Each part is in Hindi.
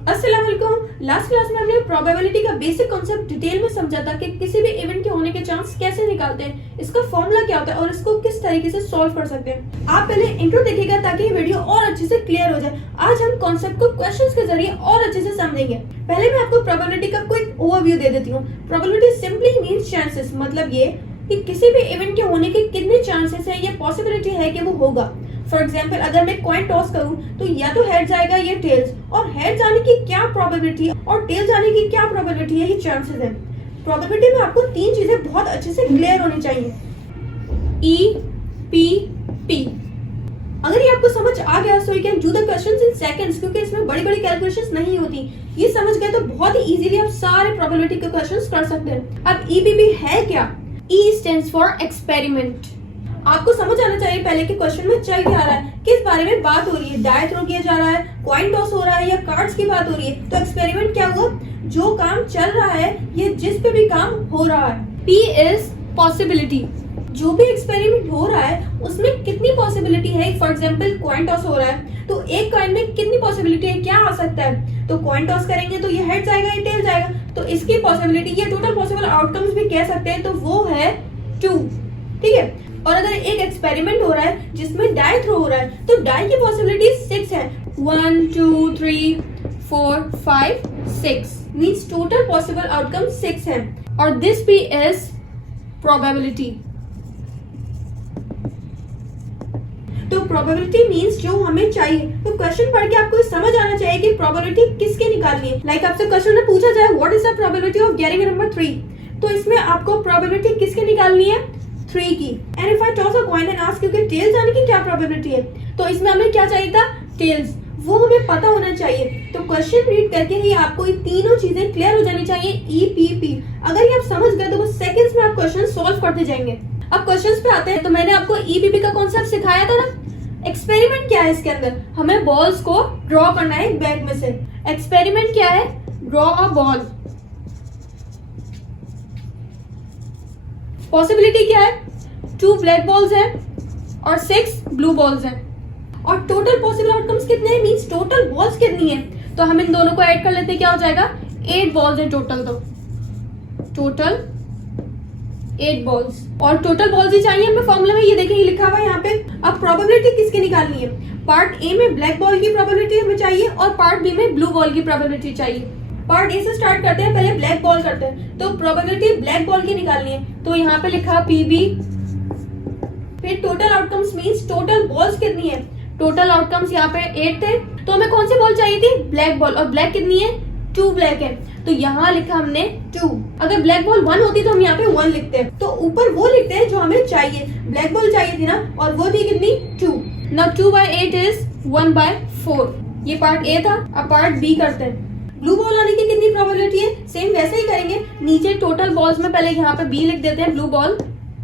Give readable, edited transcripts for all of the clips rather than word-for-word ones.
अस्सलाम वालेकुम। लास्ट क्लास में हमने प्रोबेबिलिटी का बेसिक कॉन्सेप्ट डिटेल में समझा था कि किसी भी इवेंट के होने के चांस कैसे निकालते हैं, इसका फॉर्मूला क्या होता है और इसको किस तरीके से सॉल्व कर सकते हैं। आप पहले इंट्रो देखिएगा ताकि ये वीडियो और अच्छे से क्लियर हो जाए। आज हम कॉन्सेप्ट को क्वेश्चंस के जरिए और अच्छे से समझेंगे। पहले मैं आपको प्रोबेबिलिटी का क्विक ओवरव्यू दे देती हूँ। प्रोबेबिलिटी सिंपली मींस चांसेस, मतलब ये कि किसी भी इवेंट के होने के कितने चांसेस है या पॉसिबिलिटी है कि वो होगा। फॉर एग्जाम्पल अगर मैं कॉइन टॉस करूं तो या तो हेड जाएगा या टेल्स, और हेड जाने की क्या प्रोबेबिलिटी है और टेल जाने की क्या प्रोबेबिलिटी है, ये चांसेस है। प्रोबेबिलिटी में आपको तीन चीजें बहुत अच्छे से क्लियर होनी चाहिए, ई पी पी। अगर ये आपको समझ आ गया so you can do the questions in seconds, क्योंकि इसमें बड़ी बड़ी कैलकुलेशंस नहीं होती। ये समझ गए तो बहुत ही इजीली आप सारे प्रोबेबिलिटी के क्वेश्चंस कर सकते हैं। अब ईपीपी है क्या? ई स्टैंड्स फॉर एक्सपेरिमेंट। आपको समझ आना चाहिए पहले कि क्वेश्चन में चल क्या रहा है, किस बारे में बात हो रही है। डाई थ्रो किया जा रहा है, कॉइन टॉस हो रहा है या कार्ड्स की बात हो रही है। तो एक्सपेरिमेंट क्या हुआ? जो काम चल रहा है ये जिस पे भी काम हो रहा है। P is possibility. जो भी एक्सपेरिमेंट हो रहा है उसमें कितनी पॉसिबिलिटी है। फॉर एग्जाम्पल कॉइन टॉस हो रहा है तो एक कॉइन में कितनी पॉसिबिलिटी है, क्या आ सकता है। तो कॉइन टॉस करेंगे तो ये हेड जाएगा या टेल जाएगा, तो इसकी पॉसिबिलिटी, ये टोटल पॉसिबल आउटकम्स भी कह सकते हैं, तो वो है 2। ठीक है। और अगर एक एक्सपेरिमेंट हो रहा है जिसमें डाई थ्रो हो रहा है तो डाई की पॉसिबिलिटी 6 है। 1 2 3 4 5 6 मींस टोटल पॉसिबल आउटकम 6 है। और दिस भी इज प्रोबेबिलिटी। तो प्रोबेबिलिटी मींस जो हमें चाहिए। तो क्वेश्चन पढ़ के आपको समझ आना चाहिए कि प्रोबेबिलिटी किसके निकालनी है। लाइक आपसे क्वेश्चन में पूछा जाए what is the probability of getting number 3, तो इसमें आपको प्रोबेबिलिटी किसके निकालनी है? 3 की। And if I toss a coin and ask you कि टेल्स आने की क्या प्रोबेबिलिटी है, तो इसमें हमें क्या चाहिए था? टेल्स। वो हमें पता होना चाहिए। तो क्वेश्चन रीड करके ही आपको ये तीनों चीजें क्लियर हो जानी चाहिए, ई पी पी। अगर ये आप समझ गए तो वो सेकंड्स में आप क्वेश्चन सॉल्व करते जाएंगे। अब क्वेश्चंस पे आते हैं। तो मैंने आपको ईपीपी का कॉन्सेप्ट सिखाया था ना। एक्सपेरिमेंट क्या है? इसके अंदर हमें बॉल्स को ड्रॉ करना है एक बैग में से। एक्सपेरिमेंट क्या है? Draw a ball. पॉसिबिलिटी क्या है? 2 ब्लैक बॉल्स है और 6 ब्लू बॉल्स है। और टोटल पॉसिबल आउटकम्स कितने हैं, मींस टोटल बॉल्स कितनी है। तो हम इन दोनों को ऐड कर लेते हैं, क्या हो जाएगा? 8 बॉल्स है टोटल। तो टोटल 8 बॉल्स, और टोटल बॉल्स ही चाहिए हमें फॉर्मूला में। ये देखिए लिखा हुआ है यहाँ पे। अब प्रोबेबिलिटी किसकी निकालनी है? पार्ट ए में ब्लैक बॉल की प्रोबेबिलिटी हमें चाहिए और पार्ट बी में ब्लू बॉल की प्रोबेबिलिटी चाहिए। पार्ट ए से स्टार्ट करते हैं, पहले ब्लैक बॉल करते हैं। तो प्रोबेबिलिटी ब्लैक बॉल की निकालनी है, तो यहाँ पे लिखा पीबी। फिर total outcomes means total balls कितनी है। टोटल आउटकम्स यहाँ पे 8 थे, तो हमें कौन सी बॉल चाहिए थी? Black ball. और ब्लैक कितनी है? 2 ब्लैक है, तो यहाँ लिखा हमने 2। अगर ब्लैक बॉल 1 होती तो हम यहाँ पे 1 लिखते हैं। तो ऊपर वो लिखते हैं जो हमें चाहिए। ब्लैक बॉल चाहिए थी ना, और वो थी कितनी? 2। Now 2/8 is 1/4। ये पार्ट ए था। अब पार्ट बी करते हैं। ब्लू बॉल आने की कितनी प्रोबेबिलिटी है? सेम वैसे ही करेंगे। नीचे टोटल बॉल्स में पहले यहाँ पे बी लिख देते हैं, ब्लू बॉल।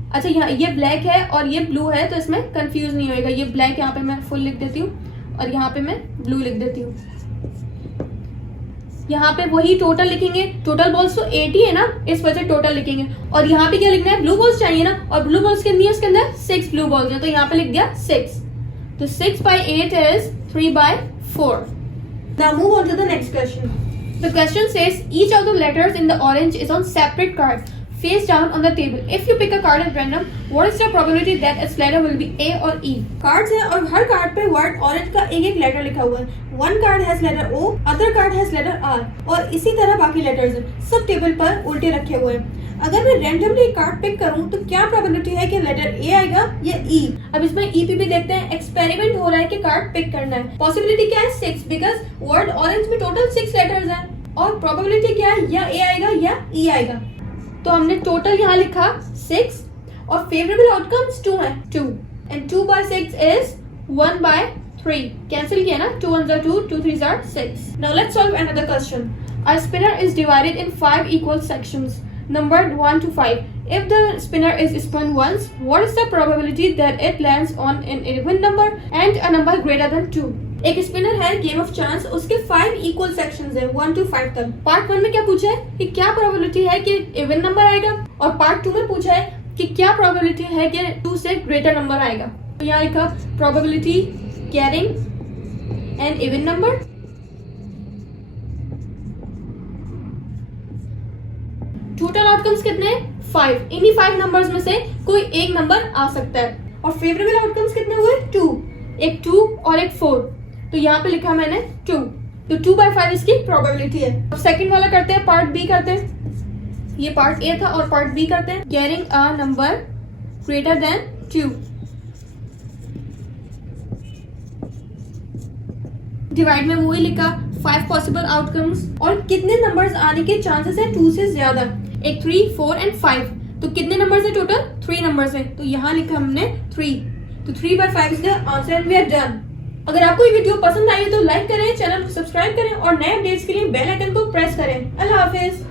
अच्छा, यहाँ ये ब्लैक है और ये ब्लू है, तो इसमें कंफ्यूज नहीं होएगा। ये ब्लैक यहाँ पे मैं फुल लिख देती हूँ और यहाँ पे मैं ब्लू लिख देती हूँ। यहाँ पे वही टोटल लिखेंगे। टोटल बॉल्स तो 8 ही है ना, इस वजह से टोटल लिखेंगे। और यहाँ पे क्या लिखना है? ब्लू बॉल्स चाहिए ना, और ब्लू बॉल्स कितनी है उसके अंदर? 6 ब्लू बॉल्स है, तो यहाँ पे लिख दिया 6। तो 6/8 is 3/4। Now move on to the next question. The question says each of the letters in the orange is on separate card, face down on the table. If you pick a card at random, what is the probability that its letter will be A or E? Cards है और हर कार्ड पे वर्ड ऑरेंज का एक एक लेटर लिखा हुआ है। One card has letter O, other card has letter R, और इसी तरह बाकी लेटर्स हैं। सब टेबल पर उल्टे रखे हुए हैं। अगर मैं रैंडमली एक कार्ड पिक करूं तो क्या प्रोबेबिलिटी है कि लेटर ए आएगा या ई? अब इसमें ईपीपी देखते हैं। एक्सपेरिमेंट हो रहा है कि कार्ड पिक करना है। पॉसिबिलिटी क्या है? 6, बिकॉज वर्ड ऑरेंज में टोटल 6 लेटर्स हैं। और प्रोबेबिलिटी क्या है? या ए आएगा या ई आएगा। तो हमने टोटल यहाँ लिखा 6 और फेवरेबल आउटकम्स 2 है, 2 एंड 2/6 इज 1/3। कैंसिल किया ना, 2 1s are 2, 2 3s are 6। Now let's solve another question. A spinner is divided in 5 equal sections, numbered 1 to 5. If the spinner is spun once, what is the probability that it lands on an even number and a number greater than 2? एक स्पिनर है, गेम ऑफ चांस, उसके 5 इक्वल सेक्शंस है 1 to 5 तक। पार्ट 1 में क्या पूछा है कि क्या प्रोबेबिलिटी है कि इवन नंबर आएगा, और पार्ट 2 में पूछा है कि क्या प्रोबेबिलिटी है कि 2 से ग्रेटर नंबर आएगा। तो यहाँ लिखा probability carrying an even number outcomes कितने हैं? 5। इन्हीं 5 नंबर्स में से कोई एक नंबर आ सकता है। और फेवरेबल आउटकम्स कितने हुए? 2। एक 2 और एक 4। तो यहाँ पे लिखा मैंने 2। तो 2/5 इसकी प्रोबेबिलिटी है। अब सेकंड वाला करते हैं, पार्ट बी करते हैं। ये पार्ट ए था और पार्ट बी करते हैं। Getting a number greater than 2। Divide में वही लिखा 5 पॉसिबल आउटकम्स और कितने नंबर्स आने के चांसेस है 2 से ज्यादा। एक 3, 4 एंड 5। तो कितने नंबर्स है टोटल? 3 नंबर्स है। तो यहाँ लिखा हमने 3। तो 3/5 is the answer and we are done. अगर आपको ये वीडियो पसंद आई तो लाइक करें, चैनल को सब्सक्राइब करें और नए अपडेट्स के लिए बेल आइकन को प्रेस करें। अल्लाह हाफिज।